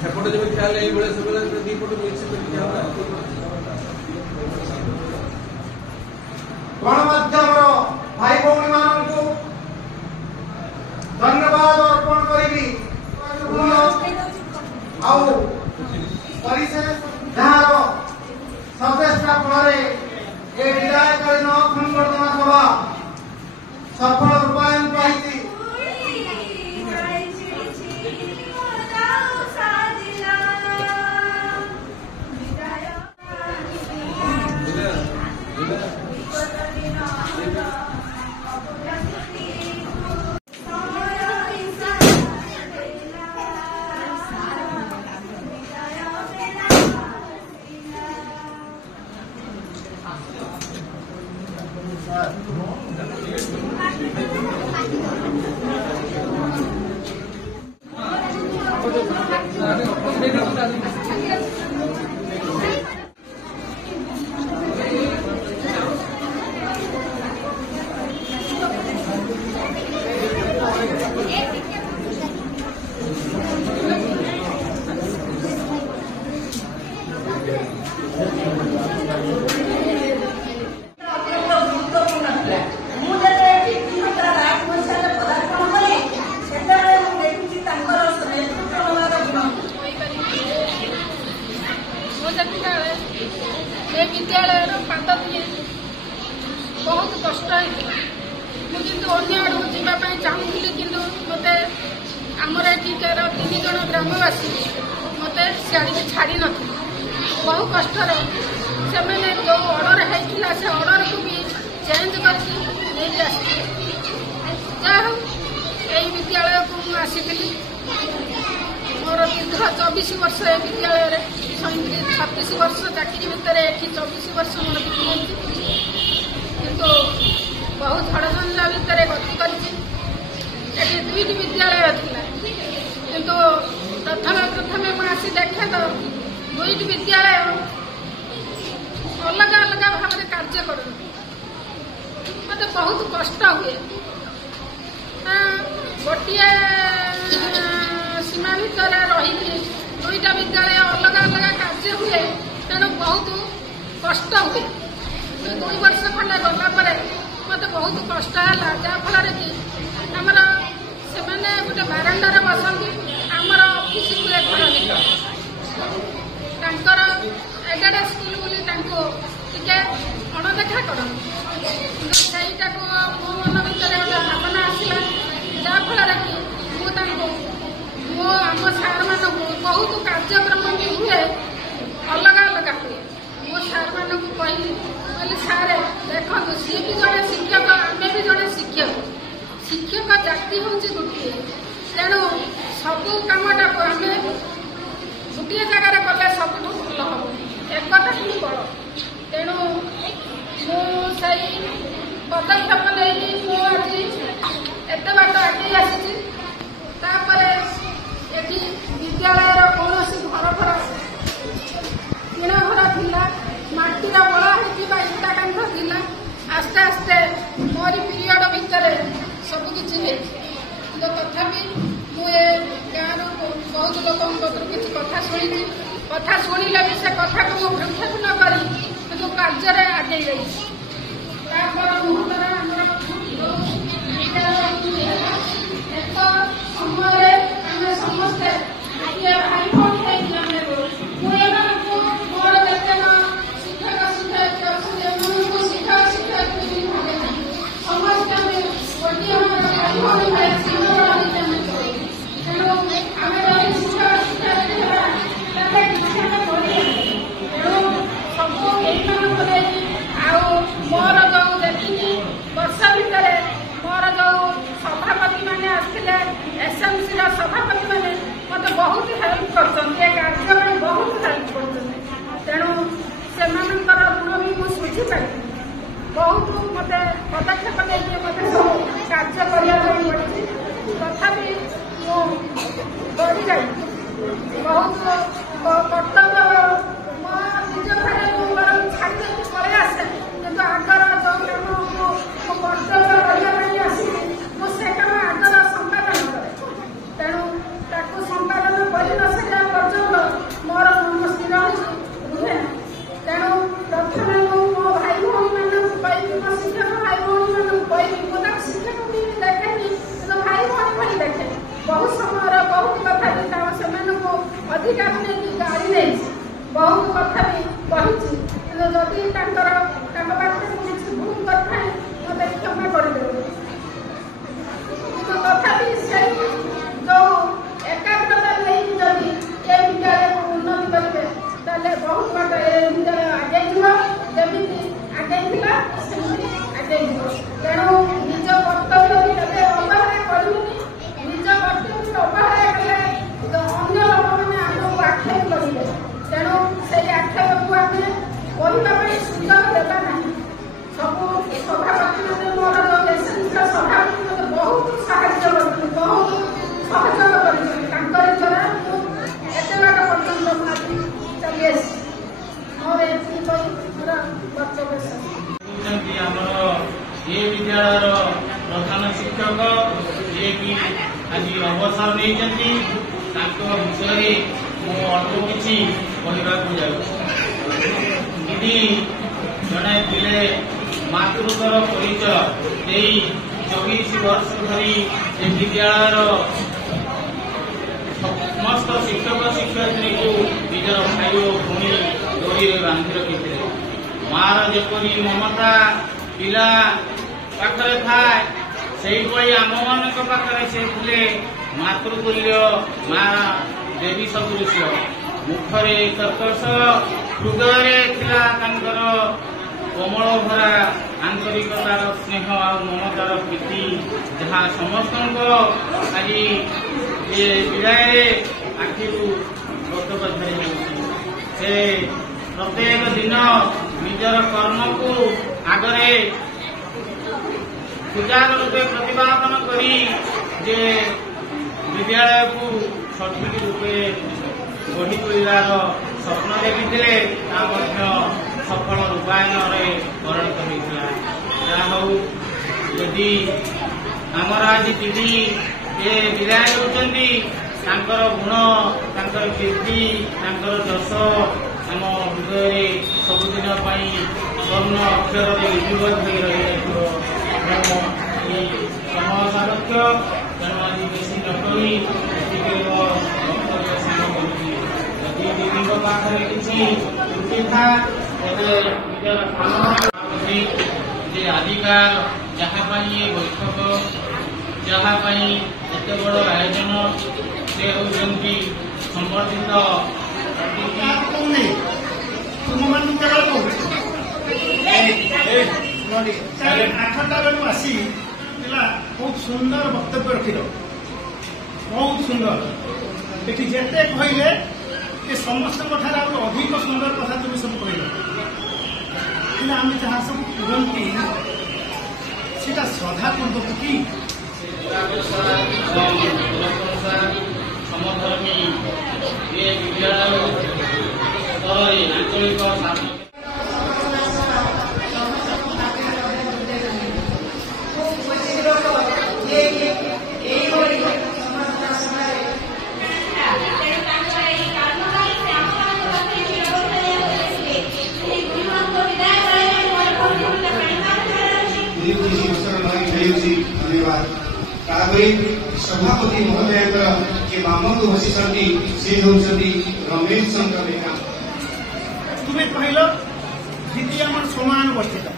ସେପଟେ ଯେବେ ଖ୍ୟାଲ ଏଇଭଳିଆ ସବୁବେଳେ ଦି ପଟ ମିକ୍ସ କରିକି ଗଣମାଧ୍ୟମର ଭାଇ ଭଉଣୀ ମାନଙ୍କୁ ଧନ୍ୟବାଦ ଅର୍ପଣ କରିବି। ଆଉ ଯାହାର ସଚେଷ୍ଟା ଫଳରେ ଏ ବିଦାୟକାଳୀନ ସଂବର୍ଦ୍ଧନା ସଭା ସଫଳ ରୂପାୟନ ପାଇଛି। विद्यालय पाद दिए बहुत कष्ट मुझे अन्य आड़क जावाई चाहूली कि मत आमर एठिकार 3 जन ग्रामवासी मत सियाड़ी छाड़ी न बहु कष्ट से मैंने जो ऑर्डर होता से ऑर्डर को भी चेंज करके विद्यालय को आसी मोर दीर्घ 24 वर्ष ए विद्यालय 26 वर्ष चाकरी भितर ये 24 वर्ष मोर किंतु बहुत झड़झंझा भितर गति कर दुईट विद्यालय था किंतु प्रथम मुझे देखे तो दुईट विद्यालय अलग अलग भाव में कार्य कर मत बहुत कष्ट हुए गोटे सीमा भितर रही दुईटा विद्यालय अलग अलग कार्य हुए तेणु बहुत कष्ट हुए 2 वर्ष खंडे गला मत बहुत कष्ट है जहाँफल कि आमर से गोटे बारांडार बसती आमर ऑफिस को घर भर एगाड़ा स्कूल बोली टे अणदेखा कर मो मन भर गोटे भावना आसला जहाँफल कि मो बहुत कार्यक्रम भी हुए अलग अलग हुए मो सार मानक कहली सारे देखो सी भी जड़े शिक्षक आम भी जड़े शिक्षक शिक्षक जाति हूँ गोटे तेणु सबू कमटा आम गोटे जगार कले सब भल हम एकता ही बड़ तेणु मुझे पदक्षेप नहीं आज एत बाट आगे आसी ये विद्यालय कौन घर घर टीण घर थिला माटीर बड़ा होता इटा कांथ थिला आस्ते आस्ते मोरी पीरियड भितर सबकि तथापि मुझे गाँव बहुत लोक किसी कथा शुणी कथा शुणिले भी से कथा को भ्रक्षेप न करी जो कार्य आगे जाइए एक समय आम समस्ते भाई भाई मोर जेन शिक्षक शिक्षयित्री अच्छे शिक्षक शिक्षयित्री समस्ते गोटे भाई भाई भाई तेणु आम शिक्षक शिक्षयित्री तेणु सब मोर जो देखी वर्ष भितर मोर जो सभापति मैंने आसते एसएमसी सभापति मैंने मत बहुत हेल्प कर कार्य बहुत हेल्प कर तेणु से ऋण भी मुझे सुझीपारि बहुत मत पदक्षेप नहीं मत सब कार्य करने पड़ी तथापि बढ़ी जाए बहुत कर्तव्य मो निज घर छाड़ी पलि आसे कि आगर जो काम कर्तव्य रही आसी मुझे काम आगर संपादन करे तेणु ताकू संपादन कर न सारा पर्यंत मोर मन स्थिर रुहे तेणु प्रथम मो भाई भाई मानक कही मो शिक्षक भाई भाई मानक कही मुझे शिक्षक भी देखेनि भाई भाई भाई देखे बहुत समय बहुत कथा भी से अधिकार नहीं गाड़ी नहीं बहुत कथा भी कही जदि किसी भूल कर मत क्षमा करदे तथापि से जो एकाग्रता नहीं जदि ये विद्यालय को उन्नति करेंगे ताले बहुत बाट विद्यालय आगे जमी आगे आगे तेणु निज कर्तव्य भी कभी अवहेला करूनी निज कर्तव्य भी अवहेला कले अन्य लोक मैंने आमको आक्षेप करेंगे तेणु से आक्षेप को आम कहवाई सुजोग देवा ना सब सभापति मैंने मोर जो सभापति मत बहुत साहय बहुत सहयोग कर द्वारा एत बाट पर्यटन चली मोर ये मोर वक्तव्य ये विद्यालय प्रधान शिक्षक ये कि आज अवसर नहीं विषय मु अल्प किसी दीदी जड़े थे मातृत्वर परिचय 24 वर्ष धरी विद्यालय समस्त शिक्षक शिक्षयित्री को निजर भाई और भूमि डोरी बांधि रखी मार जपरी ममता पिला पाखे थाए से आम मान पाखे से मातृतुल्य माँ देवी सदृश मुखरे कर्कश हृदय कोमल भरा आंतरिकतार स्नेह और ममतार प्रीति जहाँ समस्त आज ये विदाय आखिर गतबाधारी से प्रत्येक दिन निजर कर्म को आगरे सुचारू रूपे प्रतिपादन करी जे विद्यालय को सठिक रूपे गढ़ी तोलार स्वप्न देखी सफल रूपायन परिणत होता यदि आमर आज दीदी ये विदाय होती गुण तांकर कीर्ति तांकर जश आम हृदय सबुदिन स्वर्ण अक्षर लिपिबद्ध हो रही समय सामर्थ्य तेणु आज बेसी नकरी वक्तव्य साम करुँगी यदि दीदी पाखे किसी त्रुटि था जे आदिकार जहाँ ये बैठक जहाँ एत बड़ आयोजन से होती संबंधित तुमମାନଙ୍କୁ କେବଳ କହୁଛି 8ଟା ବେଳୁ ଆସି ପିଲା ବହୁତ ସୁନ୍ଦର ବକ୍ତବ୍ୟ ରଖିଲ, ବହୁତ ସୁନ୍ଦର। ଏଠି ଯେତେ କହିଲେ ଏ ସମସ୍ତଙ୍କ ଠାରେ ଆହୁରି ଅଧିକ ସୁନ୍ଦର କଥା ତୁମେ ସବୁ କହିଲ। କିନ୍ତୁ ଆମେ ଯାହା ସବୁ କୁହନ୍ତି ସେଟା ଶ୍ରଦ୍ଧାପୂର୍ବକ କି समधर्मी ये विद्यालय आंचलिक धन्यवाद। सभापति महोदय के बामक बसी से होती रमेश शंकर लेखा। तुम्हें कहल दीदी आम समान वर्षिता,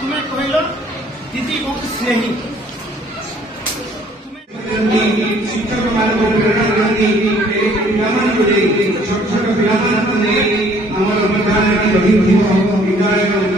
तुम्हें कहल दीदी बहुत स्नेही, शिक्षक मान प्रेरणा दिखती छोट छोट पिला विद्यालय ना